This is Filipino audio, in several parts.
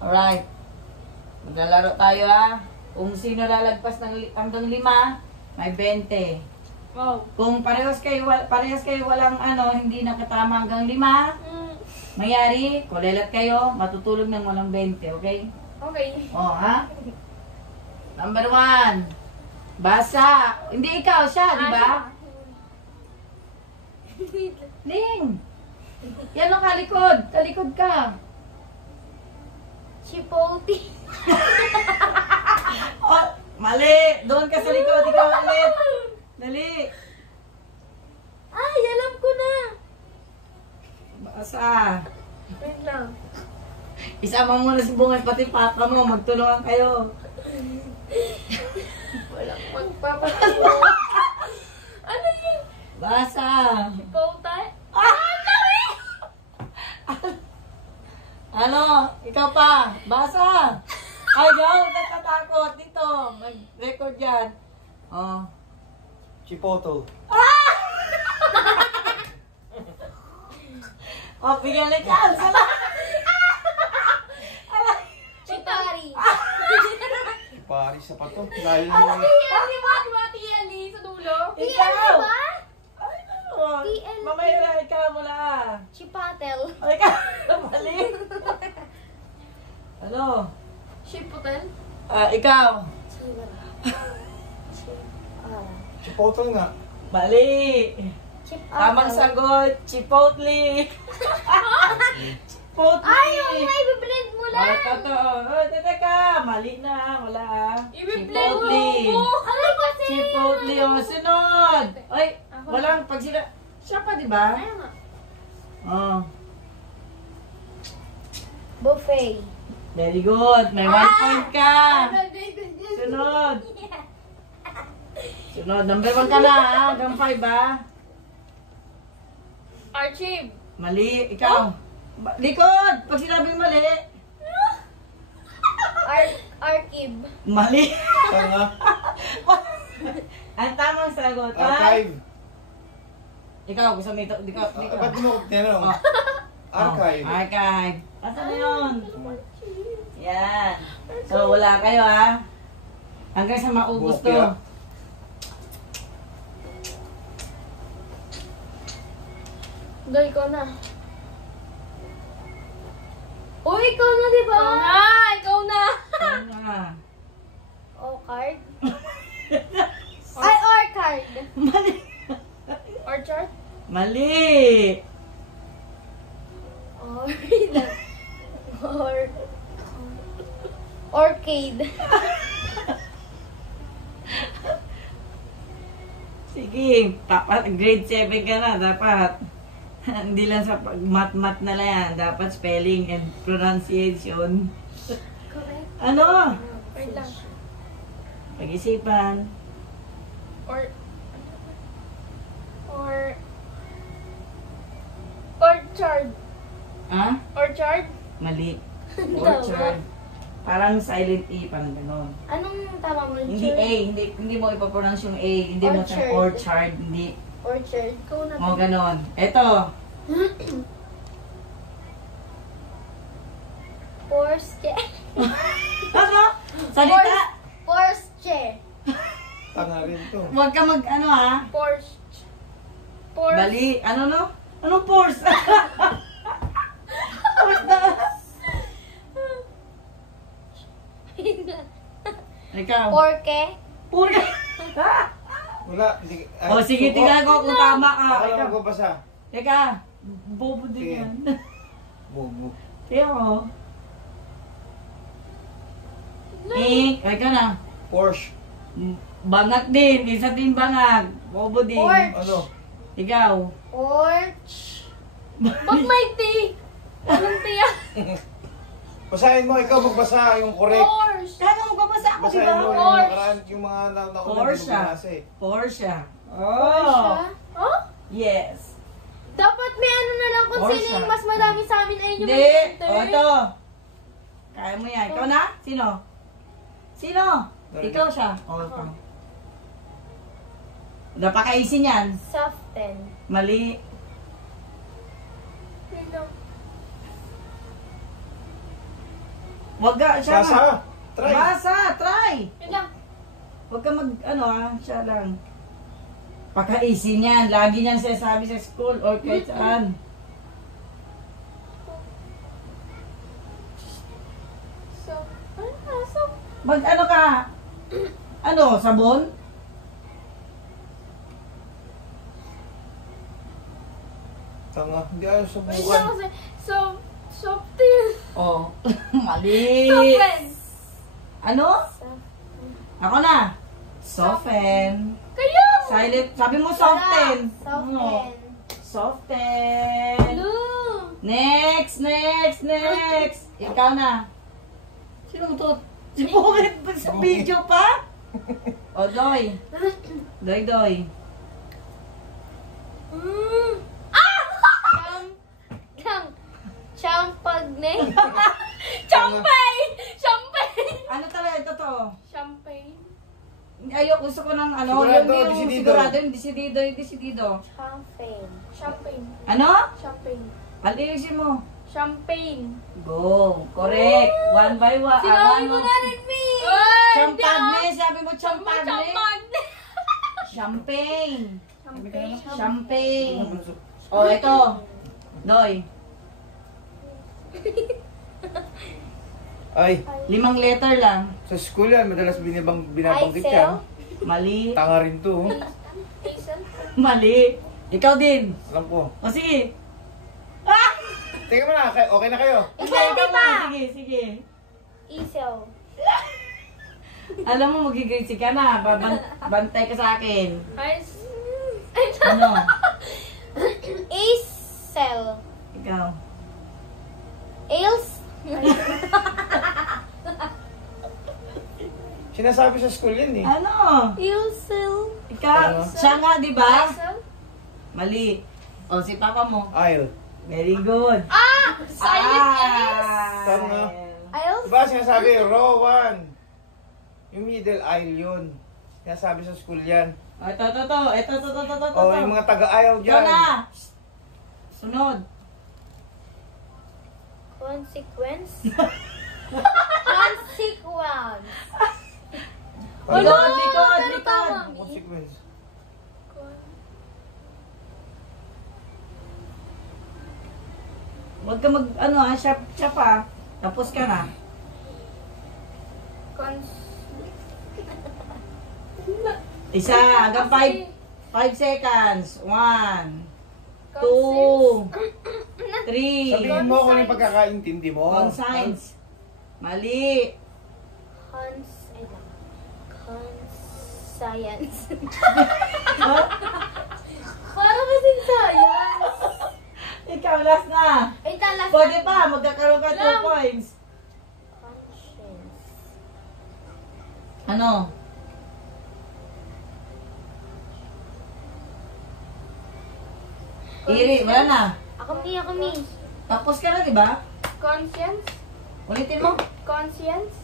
Alright. Maglalaro tayo ha. Kung sino lalagpas ng hanggang 5, may 20. Wow. Kung parehas kayo walang hindi nakatama hanggang 5, mayari, kulelat kayo, matutulog ng walang 20, okay? Okay. Oh, ha? Number 1. Basa. Hindi ikaw siya, di ba? Ling! Yan ang kalikod. Talikod ka. Chipotle. Oh, mali. Doon ka sa likod. Ikaw ulit. Dali. Ay, alam ko na. Basa. Wait lang. Isama mo na si Bungay, pati papa mo. Magtulungan kayo. Walang magpapatulong. Ano yun? Basa. Chipotle? Ano? Ikaw pa. Basa. Ay, go. Natatakot. Dito. Mag-record yan. Oh. Chipotle. Oh, bigyan na chance. Ala. Chitari. Paris sa pato. Dahil Di ba TLE sa dulo? Ikaw. ba? Ay, ano? TNT. Mamaya na ikaw mula. Chipatel. Ay, ikaw. Mali. Ano? Chipotle? Ikaw. Chipotle nga. Mali. Tamang sagot. Chipotle. Chipotle. Ay, yung may biblend mo lang. Totoo. Teka. Mali na. Wala. I-blend mo Chipotle. mo. Ano kasi? Chipotle. O, sunod. Ay, Ako. walang pag sila. Siya pa, di ba? Ayaw nga. Oh. Buffet. Very good. May 1 point ka. Sunod. Sunod. Number 1 ka na, ha? Hanggang 5, ha? Archive. Mali. Ikaw. Likod. Pag sinabing mali. Archive. Mali. Tanga. Ang tamang sagot, ha? Archive. Ikaw, gusto mo ito? Ba't mo ko tinanong? Oh. Archive. Archive. Asa na yun? Yan. So, wala kayo, ha? Hanggang sa maubos to. Bukya. Dahil ko na. Uy, ikaw na, di ba? Ikaw na. Ano nga? O, card. Ay, or card. Mali. Orchard? Mali. Orchid. Sige, grade 7 ka na, dapat. Hindi lang sa mat-mat na lang yan, dapat spelling and pronunciation. Correct. Ano? Wait lang. Pag-isipan. Orchard. Ha? Orchard? Mali. Orchard. Parang silent E, parang gano'n. Anong tama mo? Hindi A, hindi mo ipapronounce yung A, hindi mo sa Orchard. orchard, hindi. Orchard. Ikaw na. Mo gano'n. Eto. Porsche. Ano? Salita? Porsche. Tanga rin to. Huwag ka ha? Porsche. Bali. Ano no? Anong Porsche? Porsche na. Ikaw. Porke. Purga. Wala. Hindi. O sige, tingnan ko kung tama ka. Ako lang Ikaw. magbabasa. Teka. Bobo din Sige. yan. Bobo. Kaya ko. Ikaw na. Porsche. Bangag din. Isa din bangag. Bobo din. Porsche. Ano? Ikaw. Porch. Ba't may T? Anong T yan? Basahin mo, ikaw magbasa yung correct. Porsche. Kaya mo babasa ako, di Basahin mo ba? yung Porsche. nakaraan, yung mga nauna Porsche. eh. Porsche. Porsche. Oh? Yes. Dapat may ano na lang kung Porsche. sino yung mas madami sa amin ay yung Hindi. mag-enter. O, ito. Kaya mo yan. Ikaw na? Sino? Sino? Ikaw siya. O, ikaw. Napakaisin yan. Soften. Mali. Wag ka, siya Basa. nga. Try. Basa, try. Yun lang. Huwag ka siya lang. Paka-easy niyan. Lagi niyan sinasabi sa school or kahit saan. So, so. Mag-ano ka? Sabon? Tanga, hindi ayaw Wait lang subukan. kasi. So, softin. Oh, mali. Soften. Ano? Ako na. Soften. Kayo! Silent. Sabi mo soften. Soften. Oh. Soften. Blue. Next. Ikaw na. Sino mo to? Si Bukit sa video pa? O, Doy. Doy. Champagne. Champagne! Champagne! Ano talaga ito to? Champagne. Ayoko, gusto ko ng Sigurado, yung desidido. sigurado, yung desidido. Champagne. Champagne. Ano? Champagne. Alisin mo. Champagne. Go. Correct. One by one. Sinabi mo na rin, me! Champagne. Sabi mo champagne. Champagne. Champagne. Champagne. Champagne. Oh, ito. Doy. Ay, 5 letter lang. sa school yan, madalas binabanggit Aisel. yan. Mali. Tanga rin to. Oh. Hazel. Mali. Ikaw din. Alam ko. O sige. Ah! Teka mo na, okay na kayo. Ikaw pa. Sige. Isel. Alam mo, magigilsi ka na. Bantay ka sa akin. Ano? Isel. Ikaw. Ails. Sinasabi sa school yan eh. Ano? Ilsel. Ikaw. Siya nga, di ba? Isel. Mali. O, si papa mo. Aisle. Very good. Silent S. Tama. Ails. Diba sinasabi, row 1. Yung middle aisle yun. Sinasabi sa school yan. O, ito. Ito. O, yung mga taga-aisle Ikaw dyan. na. Sunod. Consequence. Consequence. Likod. Consequence. Huwag ka siya pa. Tapos ka na. Isa, hanggang 5 seconds. 1, 2, 3. Sabihin mo kung ano yung pagkakaintindi mo. Conscience. Mali. Science. Parang kasing science. Ikaw, last na. Ay, talas. Pwede ba? Magkakaroon ka 2 points. Conscience. Ano? Iri, wala na. Ako mi. Tapos ka na, di ba? Conscience. Ulitin mo. Conscience.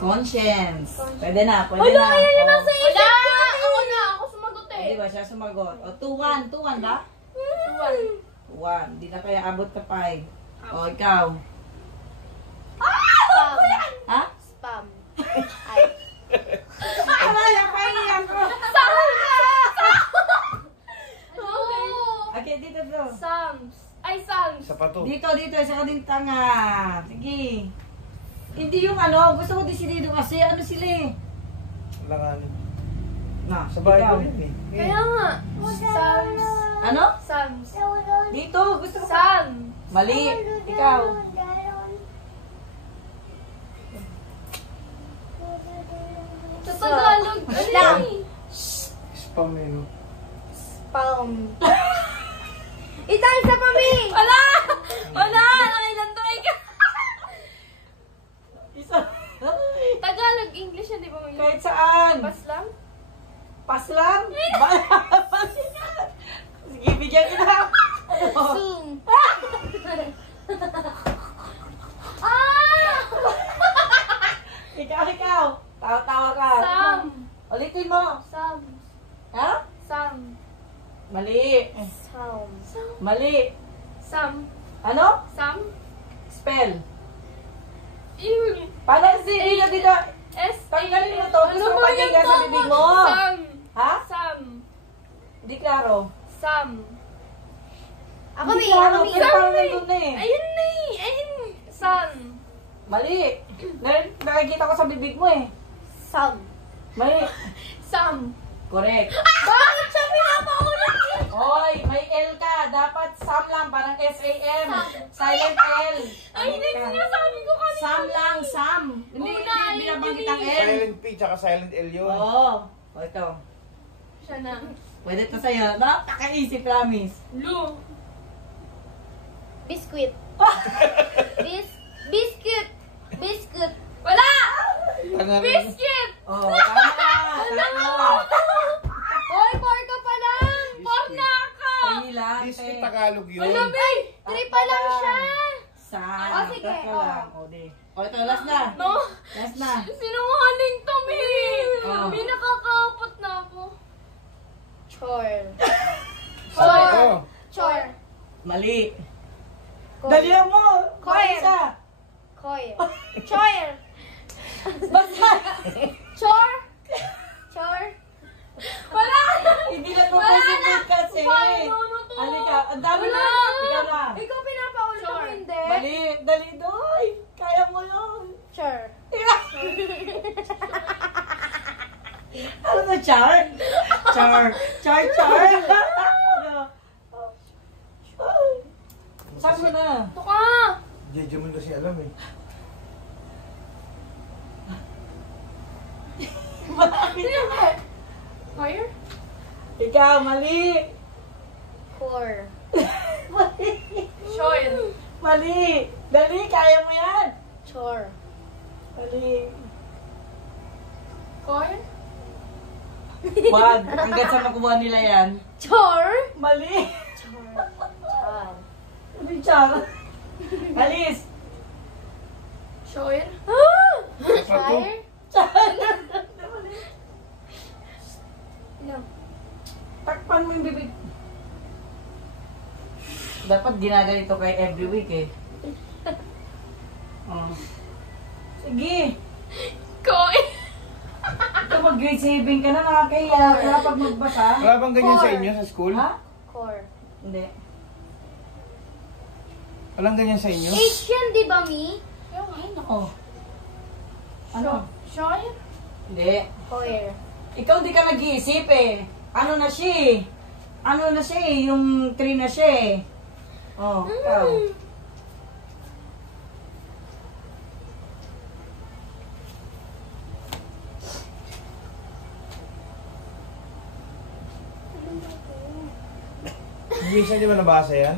Conscience. Pwede na. Wala, yan yung nasa isip ko. Wala, ako sumagot Di ba siya sumagot? O, 2-1. 2-1 ba? 2-1. Di na kaya abot ka 5. O, ikaw. Spam. Ha? Spam. Ay. Pahinga ko. Okay, dito. Psalms. Ay, Psalms. Sa pato. Dito. Isa ka din tanga. Sige. Hindi yung gusto ko desidido kasi sila eh. Langanin. Na, Sa bahay ikaw. ko rin eh. Kaya nga. Psalms. Ano? Psalms. Dito, gusto ko. Psalms. Mali. Ikaw. Sa Tagalog. Lang. Spam eh. No? Spam. Itan sa pami! Wala! Nakailan to ikaw. Isa. Tagalog, English yan, di ba? Kahit saan. Pas lang? Pas lang? Sige, bigyan kita. Zoom. Ikaw. Tawa-tawa ka. Sam. Ulitin mo. Sam. Ha? Sam. Mali. Sam. Mali. Sam. Ano? Sam. Spell. Ew. hindi na dito. Tanggalin mo to. Gusto mo paghiga sa bibig mo. Sam. Ha? Sam. Hindi klaro. Sam. Ako Hindi may, klaro, ako may. pero parang nandun na eh. Ayun na eh. Ayun. Sam. Mali. Nakikita ko sa bibig mo eh. Sam. Mali. Sam. Correct. Bakit siya pinapaulit? Hoy, may L ka. Dapat Sam lang, parang S-A-M. Silent L. Ay, hindi sinasabi ko kanina. Sam lang, Sam. Hindi, Una, hindi binabanggit ang L. Silent P tsaka silent L yun. Oo. O ito. Siya na. Pwede to sa'yo. Napaka-easy, promise. Lu. Biscuit. Biscuit. Biscuit. Wala! Tanga rin. Biscuit! Oh, tama. Tatlo. Hoy, 4 ka pa lang. Porna ka! Three lang, Biscuit te. Tagalog yun. Wala, May! 3 pa lang siya. Sam. Oh, sige, Tatlo oh. lang. O, di. O, ito, last na. No? Last na. Sinungaling to, May! Oh. May nakakaapat na ako. Chor. Oo. Chor. Mali. Koy. Dalihan mo. Koy. Isa. Koy. Chor. Basta. Chor. Chor. Wala! Hindi lang mo positive kasi. Paano? Ano to? Halika. Ang dami na. Wala. Ikaw na. Ikaw pinapaulit ako, Chor. hindi. Mali. Dali doy. Kaya mo yun. Chor. Ano na, Char? Char. Char. Saan mo na? Ito ka! Jeje mo kasi alam eh. Bakit naman? Fire? Ikaw, mali. Core. Mali. Shoil. Mali. Dali, kaya mo yan. Chor. Mali. Coil? Wag. Hanggang sa makuha nila yan. Chor. Mali. Chor. Chor. Mali, Char. Alis. Shoil? Shire. Takpan mo yung bibig. Dapat ginaganito kay every week eh. Oh. Sige. Coil? Ito mag grade 7 ka na, nakakahiya ka pag magbasa. Wala bang ganyan sa Core. inyo sa school? Ha? Core. Hindi. Walang ganyan sa inyo? H yan, di ba, Mi? Ay, nako. Ano? Shoil? Hindi. Core. Ikaw di ka nag-iisip eh. Ano na siya eh. Ano na siya eh. Yung 3 na siya eh. Oh, ikaw. Minsan di ba nabasa yan?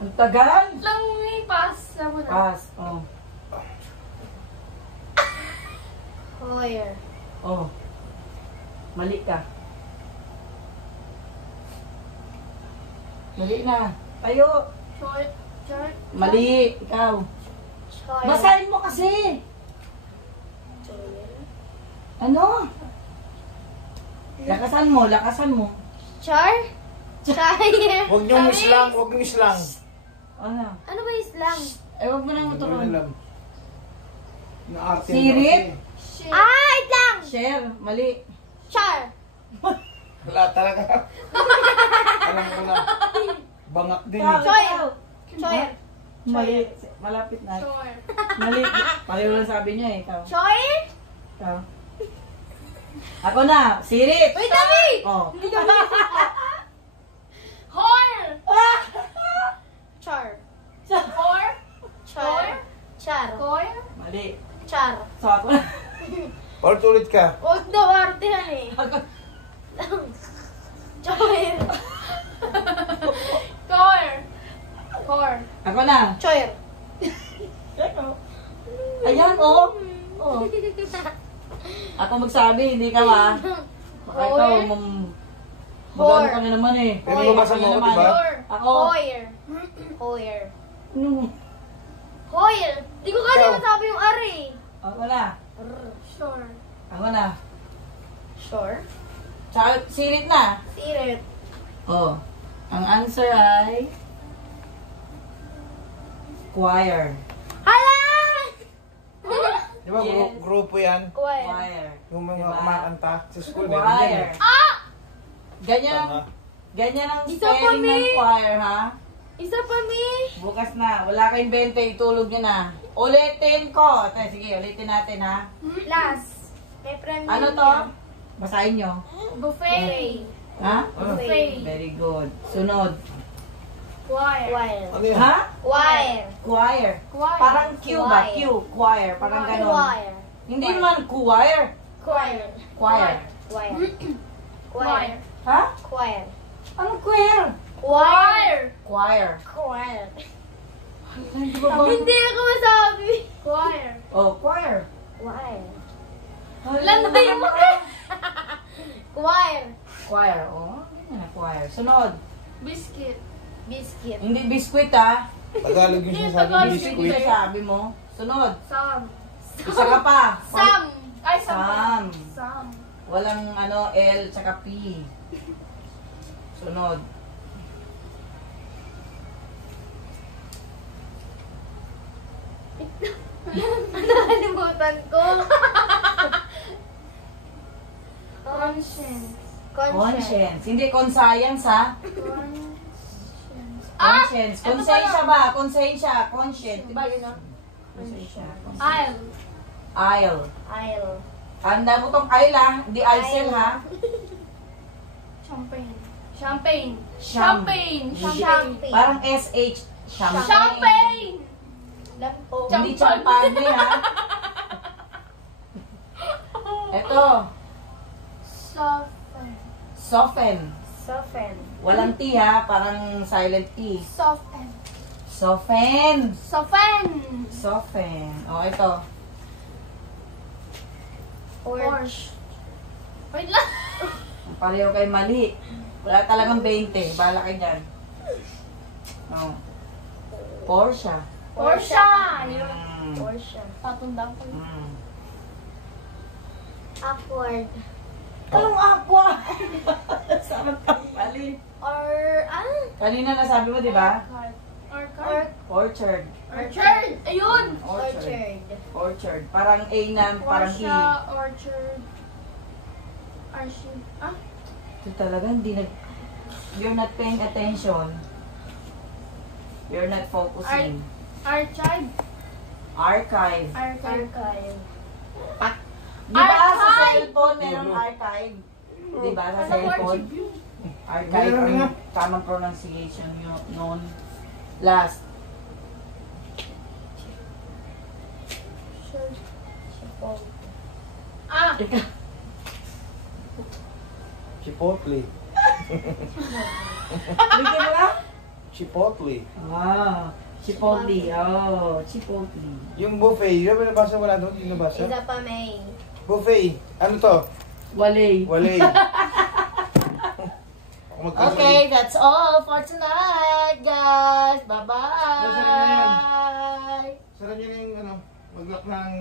Ang tagal. Lang may pass. Sama na. Pass. Oh. Core. Oh. Mali ka. Mali na. Tayo. Shoil? Char? Mali. Ikaw. Chor. Basahin mo kasi. Chor. Ano? Lakasan mo. Lakasan mo. Char? Chire. Huwag niyong mislang, huwag niyong mislang. Ano? Ano ba yung slang? Eh, huwag mo nang Hindi ko maturon. alam. Na-arte Sirit? Shit. Wait lang! Share. Mali. Char. Wala talaga. Alam ko na. Bangak din Ikaw. eh. Choy. Ikaw. Choy. Mali. Malapit na. Shoil. Mali. Pareho lang sabi niya eh. Ikaw. Choy? Ikaw. Ako na. Sirit. Wait, Dami! Oh. Hoil! Char. Or? Char. Char. Coil? Mali. Char. So ako na. Ulit ka. Huwag daw artehan eh. Ako. Choir. Coil? Core. Ako na. Choir. Ayan, oh. Oh. Ako magsabi, hindi ka ba? Baka ikaw, magano ka na naman eh. Pero mabasa mo, Naman. diba? Ako. Choir. Choir. Ano? Choir. Di ko kasi Ikaw. masabi yung R eh. Ako na. Sure. Ako na. Sure. Tsaka, sirit na. Sirit. Oh. Ang answer ay... choir. Hala! ba Yes. grupo yan? Choir. Choir. Yung mga Diba? kumakanta sa school, meron yan Choir. eh. Ganyan, Tama. ganyan ang Isa pa, spelling ng Mi. choir, ha? Isa pa, Mi. Bukas na. Wala kayong 20, itulog nyo na. Ulitin ko. Ito, sige, ulitin natin, ha? Last. May premium Ano to? Basahin nyo. Buffet. Ha? Buffet. Very good. Sunod. Choir. Choir. Ano yan? Ha? Choir. Choir. Choir. Parang Q ba? Choir. Q. Choir. Parang ganon. Choir. Hindi naman choir. Choir. Choir. Choir. Choir. Ha? Choir. Anong choir? Choir. Choir. Choir. Hindi ako masabi. Choir. Oh, choir. Choir. Landay mo ka. Choir. Choir. Oh, ganyan na choir. Sunod. Biscuit. Biscuit. Hindi biskuit, ha? Tagalog yung Hindi, sinasabi Tagalog. Biskuit biscuit. yung sabi mo. Sunod. Sam. Isa ka pa. Sam. Ay, Sam. Sam. Sam. Walang L tsaka P. Sunod. Nakalimutan ko. Conscience. Conscience. Hindi conscience, ha? Conscience. Conscience. Ito Konsensya pala. ba? Konsensya. Conscience. Diba yun, ha? Konsensya. Aisle. Aisle. Aisle. Handa mo tong aisle, ha? Hindi aisle, ha? Champagne. Champagne. Sham. Champagne. Hindi. Champagne. Parang SH. Champagne. Champagne. Lampo. Hindi champagne, ha? Ito. Soften. Soften. Soften. Walang T, ha? Parang silent T. Soften. Soften. Soften. Soften. O, ito. Porsche. Wait lang. Pareho kayo mali. Wala talagang 20. Bala kayo dyan. Oh. Porsche. Porsche. Mm. Porsche. Tatundang ko. Mm. Upward. Anong aqua? Sarap ka mali. Or, Kanina nasabi mo, di ba? Orchard. Orchard. Orchard. Ayun. Orchard. Orchard. Orchard. Parang A na, parang E. Porsche. Orchard. Archie. Ah? Ito talaga, hindi nag... You're not paying attention. You're not focusing. Archive. Archive. Archive. Archive. Di ba sa Archive! cellphone merong archive? Di ba sa Ano cellphone? archive yun? Archive Meron nga. ang tamang pronunciation yun noon. Last. Chipotle. Ah! Chipotle. Bigyan mo nga? Chipotle. Ah, Chipotle. Oh, Chipotle. Yung buffet, yun ba nabasa mo na doon? Yung nabasa? Isa pa may. Buffet. Ano to? Wale. Wale. Okay, that's all for tonight, guys. Bye-bye. Sarap niya na yung ano, mag-lock ng